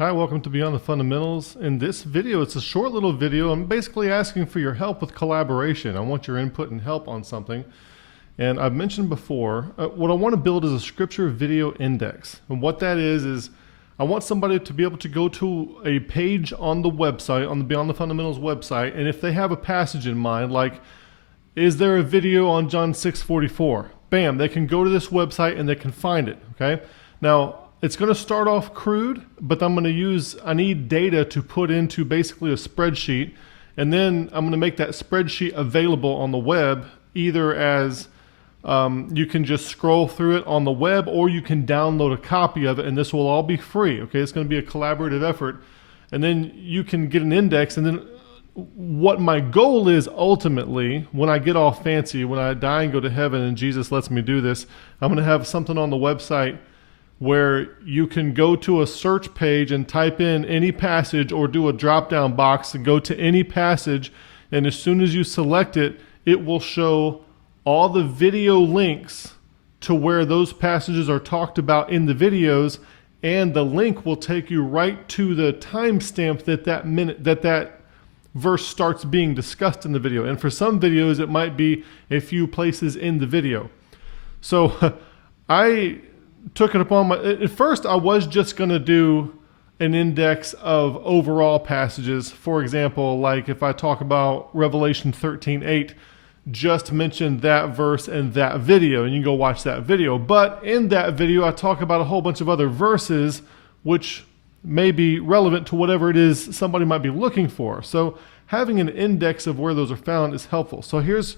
Hi, welcome to Beyond the Fundamentals. In this video, it's a short little video. I'm basically asking for your help with collaboration. I want your input and help on something. And I've mentioned before, what I want to build is a scripture video index. And what that is I want somebody to be able to go to a page on the website, on the Beyond the Fundamentals website, and if they have a passage in mind, like, is there a video on John 6:44? Bam, they can go to this website and they can find it, okay? Now, it's going to start off crude, but I need data to put into basically a spreadsheet, and then I'm going to make that spreadsheet available on the web, either as you can just scroll through it on the web, or you can download a copy of it, and this will all be free, okay? It's going to be a collaborative effort, and then you can get an index, and then what my goal is ultimately, when I get all fancy, when I die and go to heaven and Jesus lets me do this, I'm going to have something on the website where you can go to a search page and type in any passage, or do a drop-down box and go to any passage, and as soon as you select it, it will show all the video links to where those passages are talked about in the videos, and the link will take you right to the timestamp that verse starts being discussed in the video. And for some videos, it might be a few places in the video. So I took it upon at first I was just going to do an index of overall passages. For example, like if I talk about Revelation 13:8, just mention that verse and that video, and you can go watch that video. But in that video, I talk about a whole bunch of other verses which may be relevant to whatever it is somebody might be looking for. So having an index of where those are found is helpful. So here's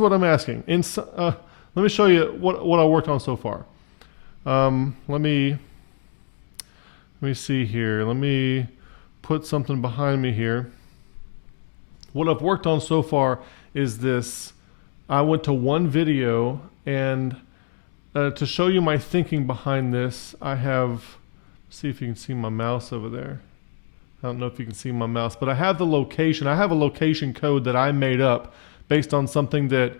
what I'm asking. Let me show you what I worked on so far. Let me see here. Let me put something behind me here. What I've worked on so far is this. I went to one video, and to show you my thinking behind this, I have, see if you can see my mouse over there. I don't know if you can see my mouse, but I have the location. I have a location code that I made up based on something that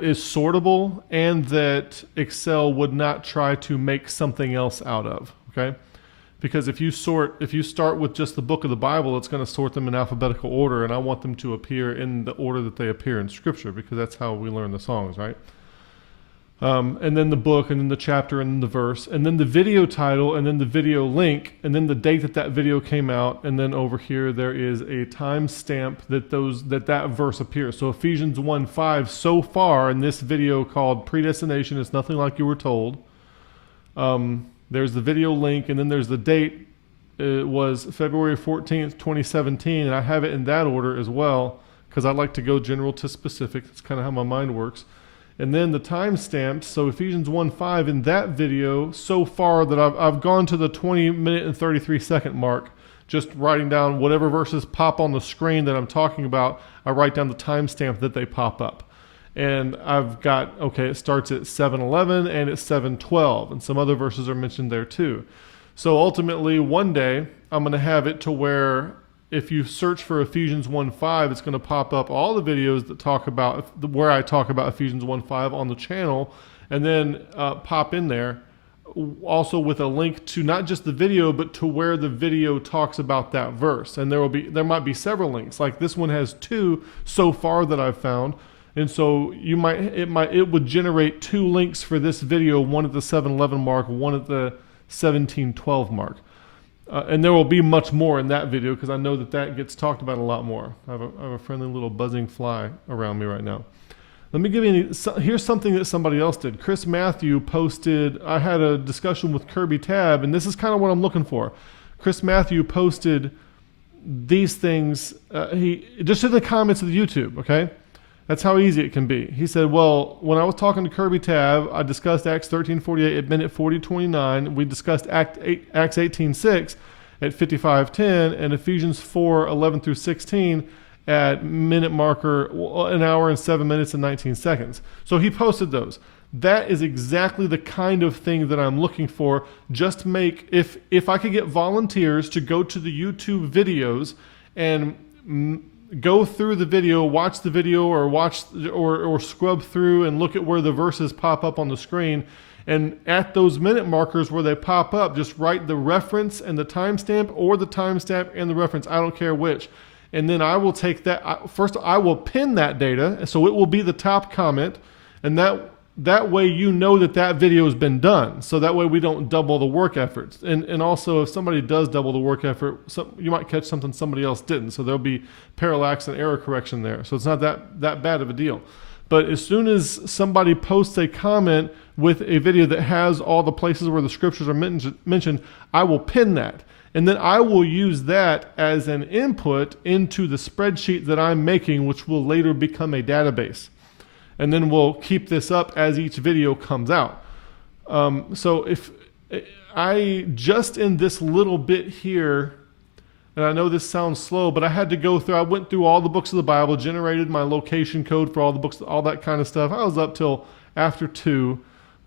is sortable and that Excel would not try to make something else out of, okay? Because if you start with just the book of the Bible, it's going to sort them in alphabetical order, and I want them to appear in the order that they appear in Scripture, because that's how we learn the songs, right? And then the book, and then the chapter, and then the verse, and then the video title, and then the video link, and then the date that video came out, and then over here there is a timestamp that verse appears. So Ephesians 1:5 so far in this video called Predestination is Nothing Like You Were Told. There's the video link, and then there's the date. It was February 14th, 2017, and I have it in that order as well, because I like to go general to specific. That's kind of how my mind works. And then the timestamp, so Ephesians 1:5 in that video, so far that I've gone to the 20-minute and 33-second mark, just writing down whatever verses pop on the screen that I'm talking about. I write down the timestamp that they pop up. And I've got, okay, it starts at 7:11 and it's 7:12, and some other verses are mentioned there too. So ultimately, one day, I'm going to have it to where if you search for Ephesians 1:5, it's going to pop up all the videos that talk about where I talk about Ephesians 1:5 on the channel, and then pop in there also with a link to not just the video, but to where the video talks about that verse. And there might be several links. Like this one has 2 so far that I've found. And so it would generate 2 links for this video, one at the 7:11 mark, one at the 17:12 mark. And there will be much more in that video, because I know that gets talked about a lot more. I have a friendly little buzzing fly around me right now. Let me give you, here's something that somebody else did. Chris Matthew posted, I had a discussion with Kirby Tab, and this is kind of what I'm looking for. Chris Matthew posted these things, he just in the comments of the YouTube, okay? That's how easy it can be. He said, well, when I was talking to Kirby Tab, I discussed Acts 13:48 at minute 40:29. We discussed Acts 18:6 at 55:10, and Ephesians 4:11 through 16 at minute marker 1 hour and 7 minutes and 19 seconds. So he posted those. That is exactly the kind of thing that I'm looking for. Just make, if I could get volunteers to go to the YouTube videos and go through the video, watch the video, or scrub through and look at where the verses pop up on the screen, And at those minute markers where they pop up, just write the reference and the timestamp, or the timestamp and the reference. I don't care which. And then I will take that. First, I will pin that data, so it will be the top comment. And that way you know that video has been done. So that way we don't double the work efforts. And also, if somebody does double the work effort, you might catch something somebody else didn't. So there'll be parallax and error correction there. So it's not that bad of a deal. But as soon as somebody posts a comment with a video that has all the places where the scriptures are mentioned, I will pin that. And then I will use that as an input into the spreadsheet that I'm making, which will later become a database. And then we'll keep this up as each video comes out. So if I just in this little bit here, and I know this sounds slow, but I went through all the books of the Bible, generated my location code for all the books, all that kind of stuff. I was up till after 2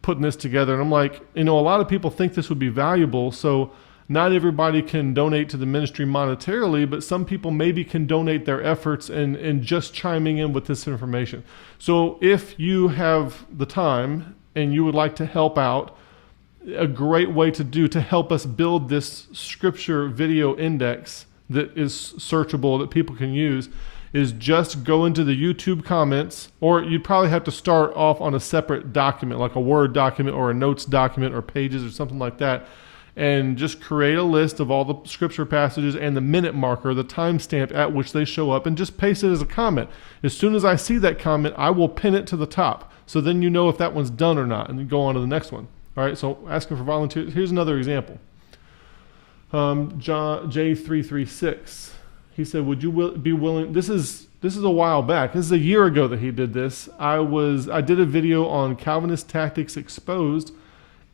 putting this together. And I'm like, a lot of people think this would be valuable. So not everybody can donate to the ministry monetarily, but some people maybe can donate their efforts and just chiming in with this information. So if you have the time and you would like to help out, a great way to help us build this scripture video index that is searchable, that people can use, is just go into the YouTube comments, or you'd probably have to start off on a separate document, like a Word document or a notes document or pages or something like that, and just create a list of all the scripture passages and the minute marker, the timestamp at which they show up, and just paste it as a comment. As soon as I see that comment, I will pin it to the top. So then you know if that one's done or not, and then go on to the next one. All right, so asking for volunteers. Here's another example. John J336. He said, "Would you be willing?" This is a while back. This is a year ago that he did this. I did a video on Calvinist Tactics Exposed,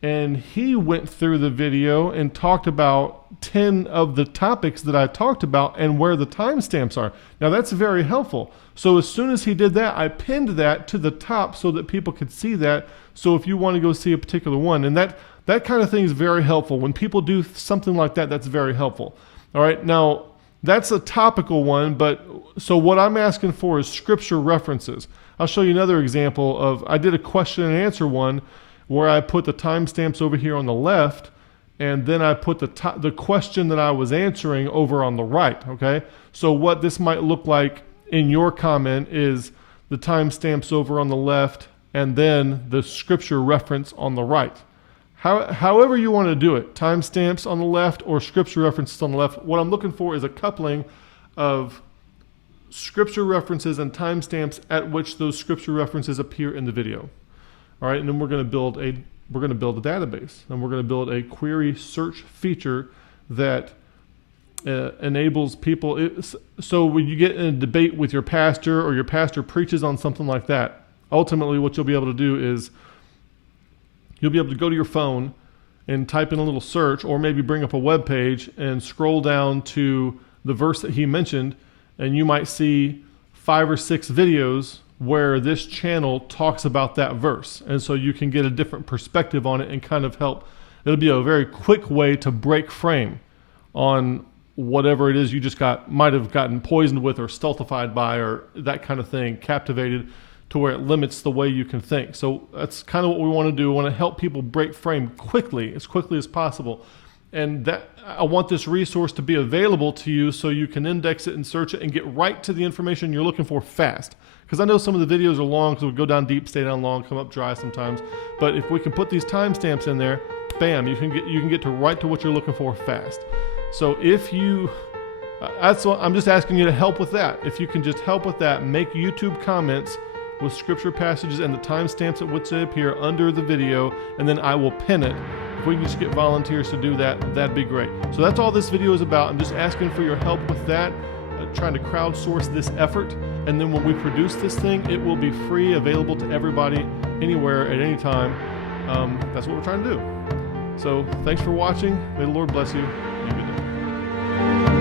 and he went through the video and talked about 10 of the topics that I talked about and where the timestamps are. Now that's very helpful. So as soon as he did that, I pinned that to the top so that people could see that. So if you want to go see a particular one, and that kind of thing is very helpful. When people do something like that, that's very helpful. All right, now that's a topical one, but so what I'm asking for is scripture references. I'll show you another example I did a question and answer one where I put the timestamps over here on the left, and then I put the question that I was answering over on the right, okay? So what this might look like in your comment is the timestamps over on the left and then the scripture reference on the right. However you want to do it, timestamps on the left or scripture references on the left. What I'm looking for is a coupling of scripture references and timestamps at which those scripture references appear in the video. All right, and then we're going to build a database, and we're going to build a query search feature that enables people. So when you get in a debate with your pastor, or your pastor preaches on something like that, ultimately what you'll be able to do is you'll be able to go to your phone and type in a little search, or maybe bring up a web page and scroll down to the verse that he mentioned, and you might see 5 or 6 videos where this channel talks about that verse. And so you can get a different perspective on it and kind of help. It'll be a very quick way to break frame on whatever it is you just might have gotten poisoned with, or stultified by, or that kind of thing, captivated, to where it limits the way you can think. So that's kind of what we want to do. We want to help people break frame as quickly as possible. And that I want this resource to be available to you so you can index it and search it and get right to the information you're looking for fast. Because I know some of the videos are long, so we go down deep, stay down long, come up dry sometimes. But if we can put these timestamps in there, bam, you can get right to what you're looking for fast. So if you, I'm just asking you to help with that. If you can just help with that, make YouTube comments with scripture passages and the timestamps at which they appear under the video, and then I will pin it. If we can just get volunteers to do that, that'd be great. So that's all this video is about. I'm just asking for your help with that, trying to crowdsource this effort. And then when we produce this thing, it will be free, available to everybody, anywhere, at any time. That's what we're trying to do. So thanks for watching. May the Lord bless you. Have a good day.